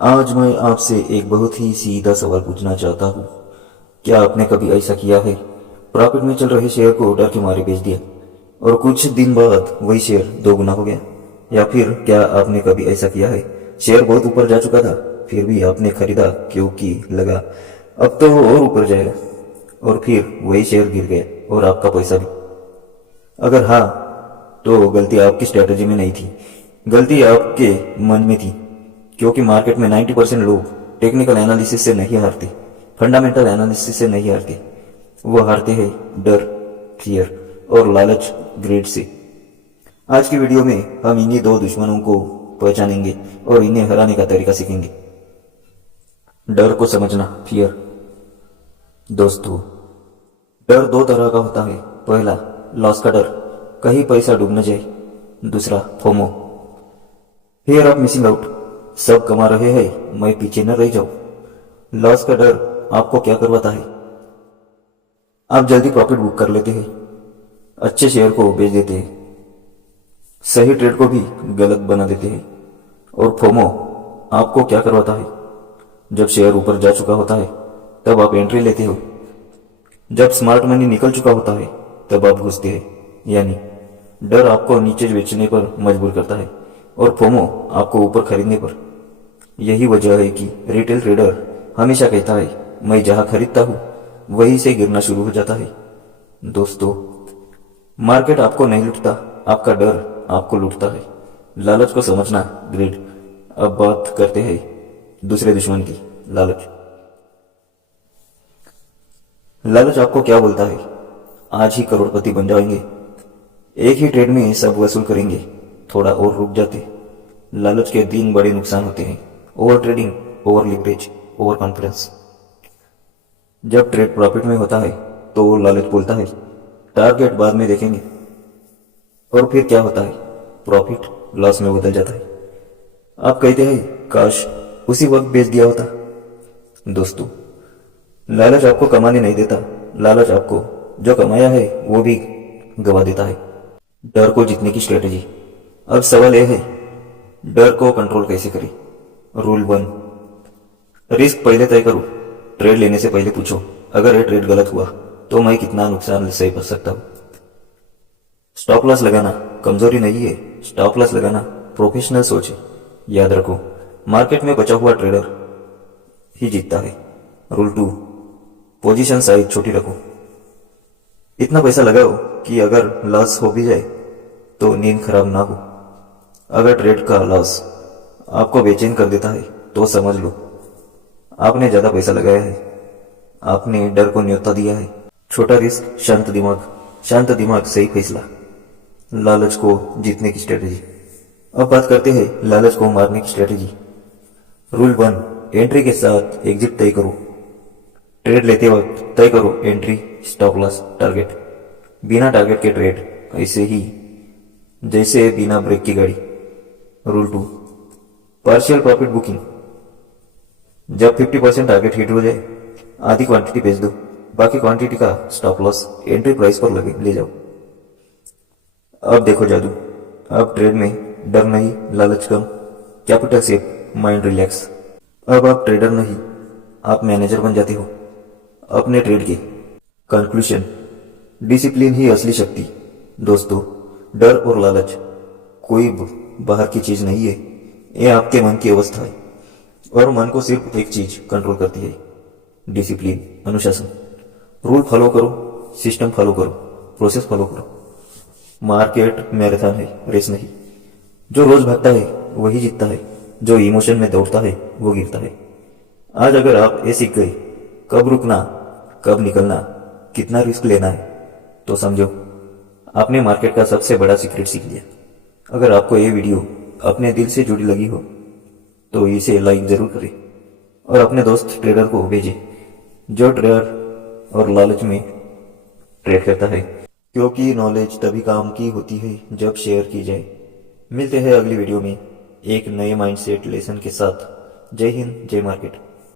आज मैं आपसे एक बहुत ही सीधा सवाल पूछना चाहता हूँ। क्या आपने कभी ऐसा किया है, प्रॉफिट में चल रहे शेयर को डर के मारे बेच दिया और कुछ दिन बाद वही शेयर दोगुना हो गया? या फिर क्या आपने कभी ऐसा किया है, शेयर बहुत ऊपर जा चुका था फिर भी आपने खरीदा क्योंकि लगा अब तो और ऊपर जाएगा, और फिर वही शेयर गिर गया और आपका पैसा भी? अगर हाँ, तो गलती आपकी स्ट्रेटजी में नहीं थी, गलती आपके मन में थी। क्योंकि मार्केट में 90% लोग टेक्निकल एनालिसिस से नहीं हारते, फंडामेंटल एनालिसिस से नहीं हारते, वो हारते हैं डर, फियर और लालच, ग्रीड से। आज की वीडियो में हम इन्हीं दो दुश्मनों को पहचानेंगे और इन्हें हराने का तरीका सीखेंगे। डर को समझना, फियर। दोस्तों, डर दो तरह का होता है। पहला, लॉस का डर, कहीं पैसा डूब न जाए। दूसरा, FOMO, fear of missing out, सब कमा रहे हैं मैं पीछे न रह जाऊं। लॉस का डर आपको क्या करवाता है? आप जल्दी प्रॉफिट बुक कर लेते हैं, अच्छे शेयर को बेच देते हैं, सही ट्रेड को भी गलत बना देते हैं। और फोमो आपको क्या करवाता है? जब शेयर ऊपर जा चुका होता है तब आप एंट्री लेते हो, जब स्मार्ट मनी निकल चुका होता है तब आप घुसते हैं। यानी डर आपको नीचे बेचने पर मजबूर करता है और फोमो आपको ऊपर खरीदने पर। यही वजह है कि रिटेल ट्रेडर हमेशा कहता है मैं जहां खरीदता हूं वहीं से गिरना शुरू हो जाता है। दोस्तों, मार्केट आपको नहीं लूटता, आपका डर आपको लूटता है। लालच को समझना, ग्रिड। अब बात करते हैं दूसरे दुश्मन की, लालच। लालच आपको क्या बोलता है? आज ही करोड़पति बन जाएंगे, एक ही ट्रेड में सब वसूल करेंगे, थोड़ा और रुक जाते। लालच के 3 बड़े नुकसान होते हैं: over trading, over leverage, over confidence. जब ट्रेड प्रॉफिट में होता है तो लालच बोलता है टारगेट बाद में देखेंगे, और फिर क्या होता है? प्रॉफिट लॉस में बदल जाता है। आप कहते हैं काश उसी वक्त बेच दिया होता। दोस्तों, लालच आपको कमाने नहीं देता, लालच आपको जो कमाया है वो भी गवा देता है। डर को जीतने की स्ट्रेटजी। अब सवाल यह है, डर को कंट्रोल कैसे करें? रूल 1, रिस्क पहले तय करो। ट्रेड लेने से पहले पूछो, अगर ये ट्रेड गलत हुआ तो मैं कितना नुकसान सह सकता हूं। स्टॉप लॉस लगाना कमजोरी नहीं है, स्टॉप लॉस लगाना प्रोफेशनल सोच है। याद रखो, मार्केट में बचा हुआ ट्रेडर ही जीतता है। रूल 2, पोजीशन साइज छोटी रखो। इतना पैसा लगाओ कि अगर लॉस हो भी जाए तो नींद खराब ना हो। अगर ट्रेड का लॉस आपको बेचैन कर देता है तो समझ लो आपने ज्यादा पैसा लगाया है, आपने डर को न्योता दिया है। छोटा रिस्क, शांत दिमाग, शांत दिमाग सही फैसला। लालच को जीतने की स्ट्रेटेजी। अब बात करते हैं लालच को मारने की स्ट्रेटेजी। रूल 1, एंट्री के साथ एग्जिट तय करो। ट्रेड लेते वक्त तय करो एंट्री, स्टॉप लॉस, टारगेट। बिना टारगेट के ट्रेड ऐसे ही जैसे बिना ब्रेक की गाड़ी। Rule 2, partial profit booking. जब 50% टारगेट हिट हो जाए आधी क्वांटिटी बेच दो, बाकी क्वांटिटी का स्टॉप लॉस एंट्री प्राइस पर ले जाओ। अब देखो जादू, अब ट्रेड में डर नहीं, लालच कम, कैपिटल सेफ, माइंड रिलैक्स। अब आप ट्रेडर नहीं, आप मैनेजर बन जाते हो अपने ट्रेड के। कंक्लूजन, डिसिप्लिन ही असली शक्ति। दोस्तों, डर और लालच कोई बाहर की चीज नहीं है, ये आपके मन की अवस्था है। और मन को सिर्फ एक चीज कंट्रोल करती है, डिसिप्लिन, अनुशासन। रूल फॉलो करो, सिस्टम फॉलो करो, प्रोसेस फॉलो करो। मार्केट मैराथन है, रेस नहीं। जो रोज भागता है वही जीतता है, जो इमोशन में दौड़ता है वो गिरता है। आज अगर आप ये सीख गए कब रुकना, कब निकलना, कितना रिस्क लेना है, तो समझो आपने मार्केट का सबसे बड़ा सीक्रेट सीख लिया। अगर आपको ये वीडियो अपने दिल से जुड़ी लगी हो तो इसे लाइक जरूर करें और अपने दोस्त ट्रेडर को भेजें जो ट्रेडर और लालच में ट्रेड करता है। क्योंकि नॉलेज तभी काम की होती है जब शेयर की जाए। मिलते हैं अगली वीडियो में एक नए माइंडसेट लेसन के साथ। जय हिंद, जय मार्केट।